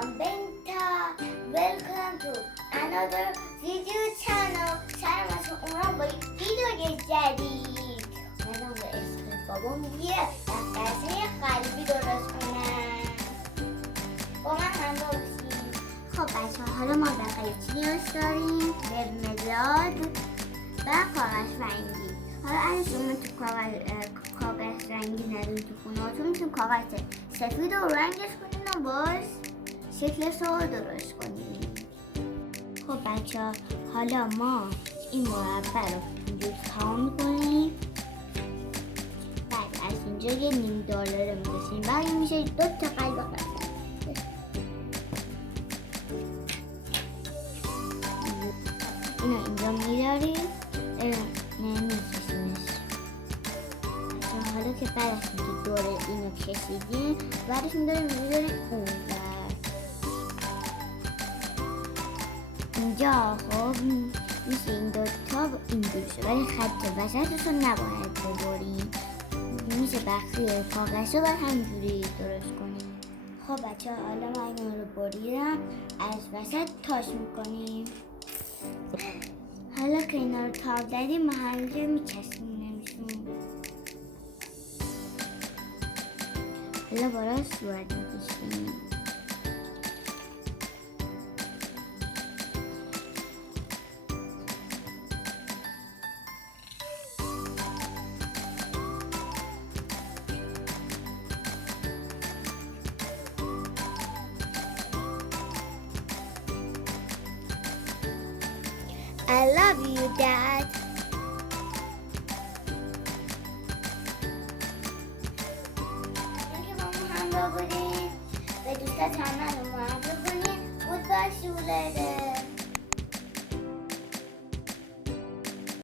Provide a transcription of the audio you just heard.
I'm Benta. Welcome to another video channel. سلام اومدم با یک ویدیو جدید. اومدم به اسم بابام یه دفترچه قلبی درست کنم. با من همراه باشید. خب بچه‌ها حالا ما بقیه چی نیاز داریم؟ مداد و کاغذ رنگی. حالا اگه شما تو کاغذ رنگی ندارید تو خونه‌هاتون میتونید کاغذ سفید رو رنگش کنید و باز شکلش رو درست کنید. خب بچه‌ها حالا ما این مربع رو اینجور تمام کنیم. بعد از اینجا یه نیم دلار می‌کشیم. بعد این میشه 2 تا قلب قرمز. اینو اینجا می‌داریم. نمی‌کشیمش. حالا که بعد از اینکه دور اینو کشیدیم بعدش می‌ذاریم اون ور. اینجا خب میشه این 2 تا اینجور شه ولی خط وسطش رو نباید ببریم. میشه بقیه کاغذ رو باید همینجوری درست کنیم. خب بچه حالا ما این رو بریدم از وسط تاش میکنیم. حالا که اینا رو تاب دادیم ما همینجا میچسبونیمشون. حالا برای صورت میکشیم. I love you, Dad. اینکه با ما همراه بودید به دوستانتون معرفی کنید. Goodbye, see you later.